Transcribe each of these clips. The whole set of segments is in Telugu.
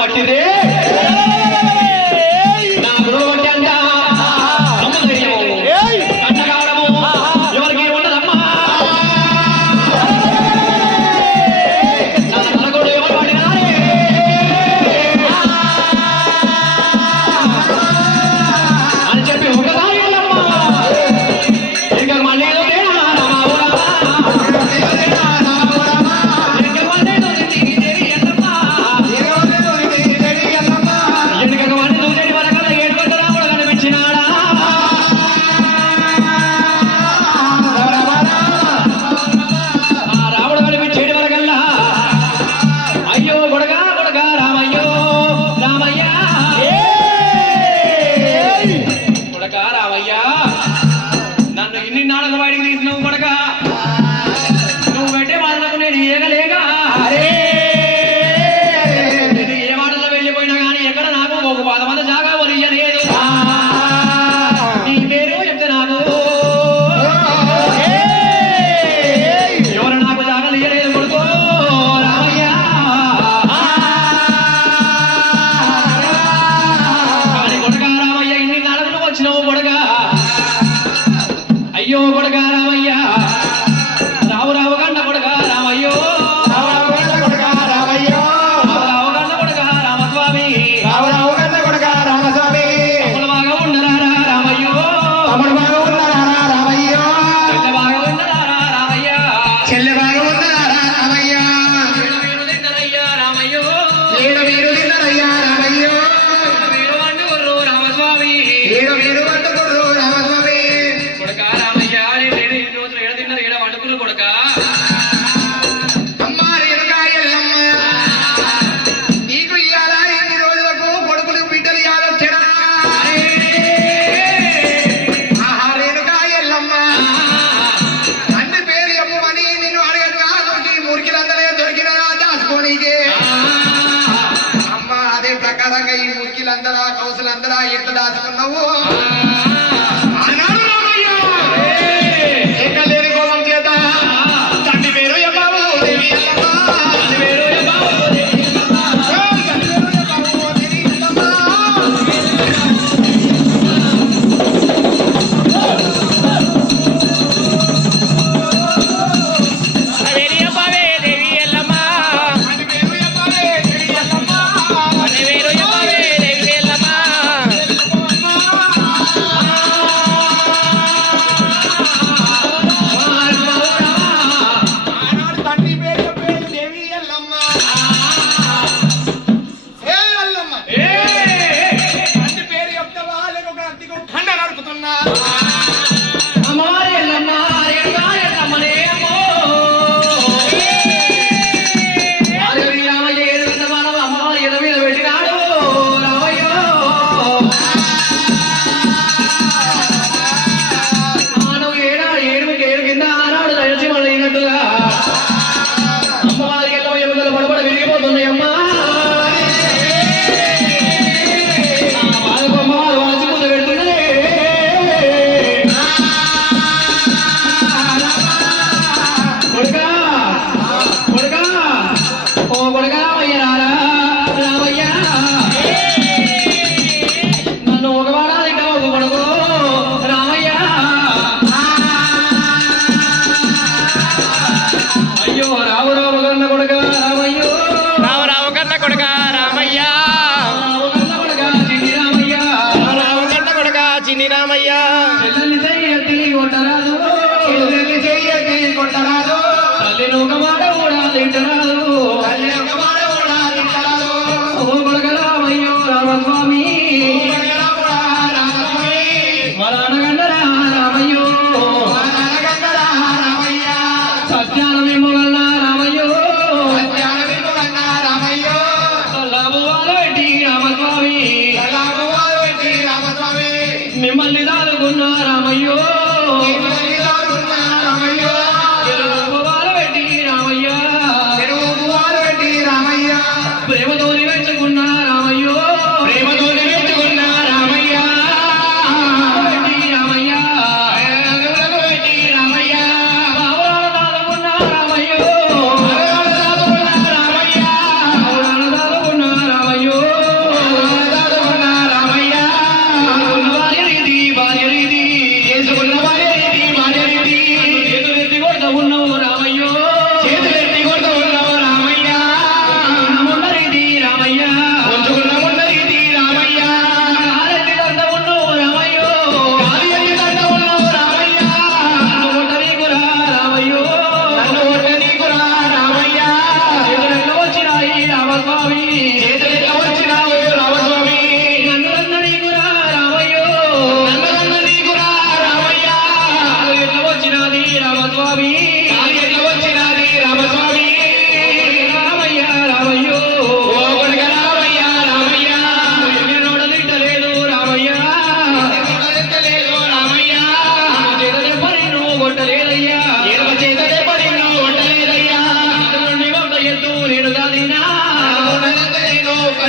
పట్టిరే నా గురువు పట్టి అంట అంట కావడము ఎవరికి ఉండదమ్మా నా తలగోడు ఎవరు పట్టినా అని చెప్పి ఒకసారి ఇంకా మళ్ళీ కౌసలందరా ఎట్లా దాచుకున్నావు ఎక్కలేని కోపం చేత తండ్రి పేరు ఎమ్మావు దేవి Ah!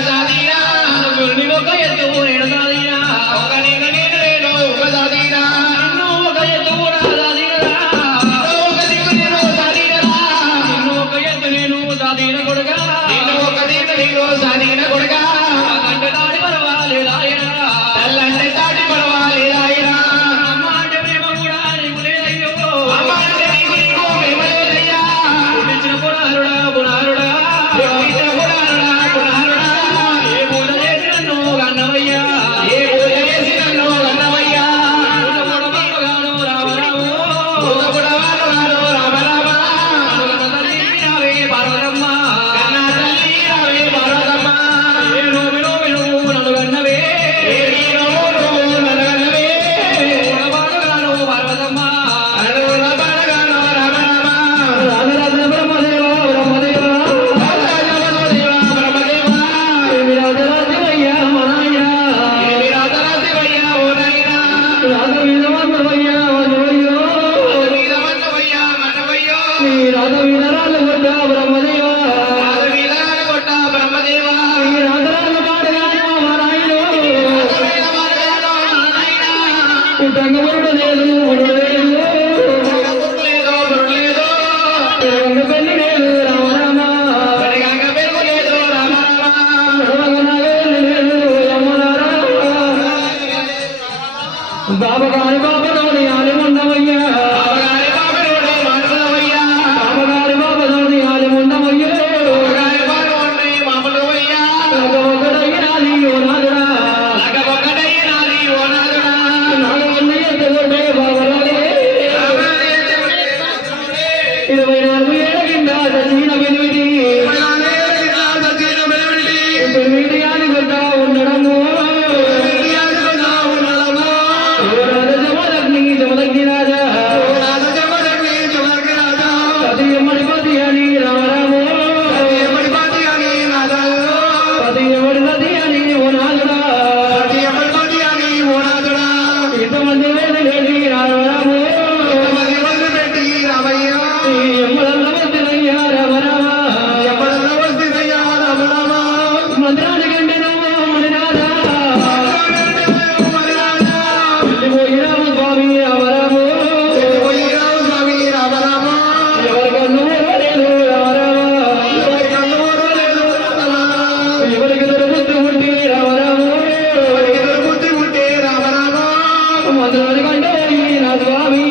సాదీనా గురుని ఒక ఎత్తు నేను సాదినా ఒక నేను ఒక సాదీనా నిన్ను ఒక ఎత్తు కూడా సాదినరా ఒక నేను సాదీనా నిన్ను ఒక ఎత్తు నేను సాదిన కొడుకా ఒక నేను సాదీన కొడుకా కంట దాడి పర్వాలేదాయనా తల్లంటే దాటి పడవాలేదాయనా అమ్మ అంటే ప్రేమ కూడా నీకు లేదయ్యో అమ్మ అంటే నీకు ప్రేమలేదయ్యా పుట్టించిన పునారుడా పునారుడా పుట్టిన పునారుడా పునారుడా ఏ పూజ చేసి నన్ను కన్నవయ్యా ఏ పూజ చేసి నన్ను కన్నవయ్యా బాబగాను రామరాము పూజపుడవారు రామ రామ కనుగొన్న తల్లి రావే పార్వతమ్మ కన్నా తల్లి రావే పార్వతమ్మ ఏ నోమి నన్ను కన్నవే ఏడి నోరు ననగనవే బాబగాను పార్వతమ్మ అనుల బలగాను రామ రామ రాజరాజ బ్రహ్మదేవ బ్రహ్మదేవ రాజరాజదేవ బ్రహ్మదేవ ఏమి రాజరాజవయ్యా మా నాయనా ఏమి రాజరాజవయ్యా ఓ నాయనా రాజ వీరవన్నవయ్యా వనవయ్యో వీరవన్నవయ్యా మనవయ్యో నీ రాజ వీరరాజు కొట్ట బ్రహ్మదేవ రాజవీరాల కొట్ట బ్రహ్మదేవ ఈ రాజరాజ పాడగాను మా నాయనో రాజవీర మార్గాలో నా నాయనా పుట్టంగముడు లేదు ముడు లేదు లేదో బుర్రలేదో రంగ పెళ్లి లేదు రామ రామ పెరగంగ పెరుగులేదు రామ బాబగారి బాబలోని ఆలిముండమయ్యా బాబగారి బాబలోని మానవులవయ్యా బాబగారి బాబలోని ఆలిముండమయ్యో బాబగారి బాబలోని మామూలవయ్యా ఒకటయ్యాలి ఓ నాదుడా లగబొక్కటయ్యినాది ఓ నాదుడా నాగవల్లి ఎత్తుకుంటే బాబలోని రామాని ఎత్తుకుంటే 24 ఏళ్ళ కింద చచ్చిన పెనిమిటి పడాలే కింద సత్యన వెలువడి పెనిమిటి అని కొట్ట ఉండడము విద్యార్థులుగా ఉన్నదమ్మా జమదగ్ని జమదగ్ని రాజా రాజజమదగ్ని జమదగ్ని రాజా పతి ఎమ్మడి పతి అని రామరాము ఎమ్మడి పాతి అని నాదాలు పతి ఎవడి నది అని ఓ నాదుడా ఎమ్మడి పాతి అని ఓ నాదుడా ఇంతమంది వేడి రామరాము మరి వదిలిపెట్టి రామయ్య ఎమ్మడల్ల వద్దునయ్యా రామరామ ఎమ్మడల్ల వస్తుందయ్యా రామ రామ మంత్రాన్ని గంటెను మణినాథా మరి రాజా వెళ్ళిపోయినాము స్వామి రామరాము పోయి రామ స్వామి రామ రామ ఎవరికన్ను లేదు రామరామ కన్ను ఓడలేదు రామ ఎవరికి దొరుకుతూ ఉంటే రామరాము ఎదురు బుద్ధి ఉంటే రామ రామ మంత్రాన్ని కంటే నా స్వామి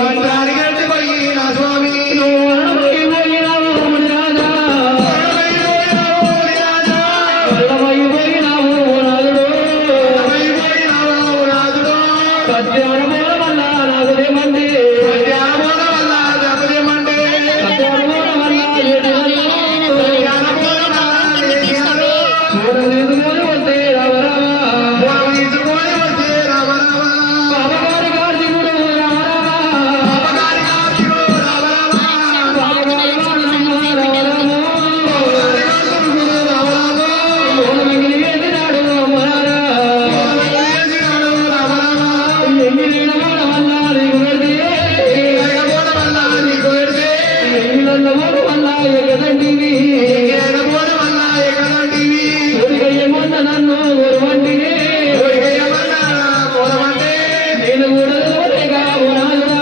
కంటారి గట్టి పోయి నా స్వామి నువ్వు అడమైపోయినావు మణినాథా అడమైపోయినావు నాదుడు సత్యానుభవం వల్ల నాకు దేమంటే సత్యానుభవం వల్ల చూడలేదు మూడు వస్తే రామరామ బాబగారి కార్తీకుడు రామరామ బాబగారి రామరామ మూల మిగిలి వేసినాడు అమ్మరారా ఎంగిలిన మూల వల్ల నీకు పెడితే ఎంగిలన్న మూల వల్ల ఎగదంటివి ఊరికయ్యమన్న నన్ను ఊరవంటిని నేను కూడా లేక ఊరాదురా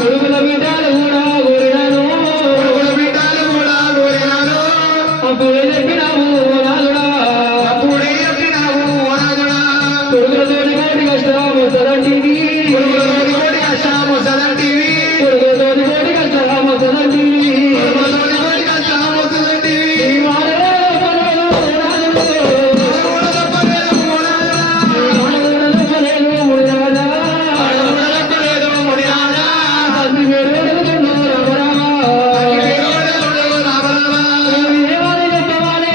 కొడుకుల బిడ్డలు కూడా ఊరినాను అప్పుడే చెప్పినావు ఊరాదురా కొడుకులతోటి కోటి కష్టం వస్తుందంటివి కొడుకులతోటి కోటి కష్టం వస్తుందంటివి ఈ మాటలే పనులు ఊరాదురా తల్లి మీరు అడుగుతున్నారు రామరామ ఏమని చెప్పవాలి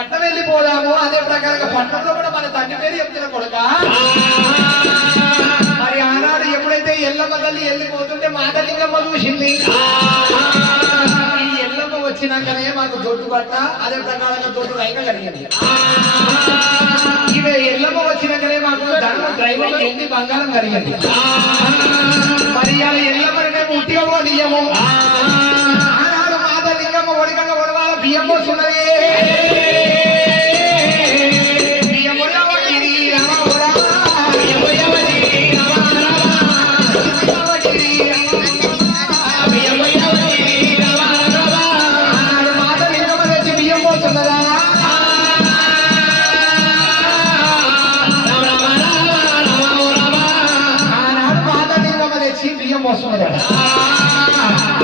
పట్నం వెళ్ళిపోదాము. అదే ప్రకారంగా పట్నంలో కూడా మన తండ్రి పేరు చెప్తున్న కొడుక. మరి ఆనాడు ఎప్పుడైతే ఎల్లమ్మ తల్లి వెళ్ళిపోతుంటే మాతలింగమ్మ చూసింది. ఈ ఎల్లమ్మ వచ్చినాకనే మాకు దొడ్డు పట్ట అదే ప్రకారంగా దొడ్డు రైక కలిగింది. ఇవే ఎల్లమ్మ వచ్చినాకనే మాకు ధనం డ్రైవర్ ఎండి బంగారం కలిగింది. మరి అలా ఎల్లమ్మని మేము ఉట్టిగా పోనీయము. ఆనాడు మాతలింగమ్మ ఒడికంగా ఒడవాల బియ్యం పోస్తున్నది.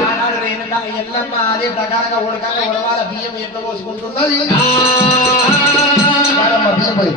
ఆనాడు రేణుక ఎల్లమ్మ అదే ప్రకారంగా ఉడకంగా ఉడవాల బియ్యం ఎట్లా పోసుకుంటున్నది. బియ్యం పోయి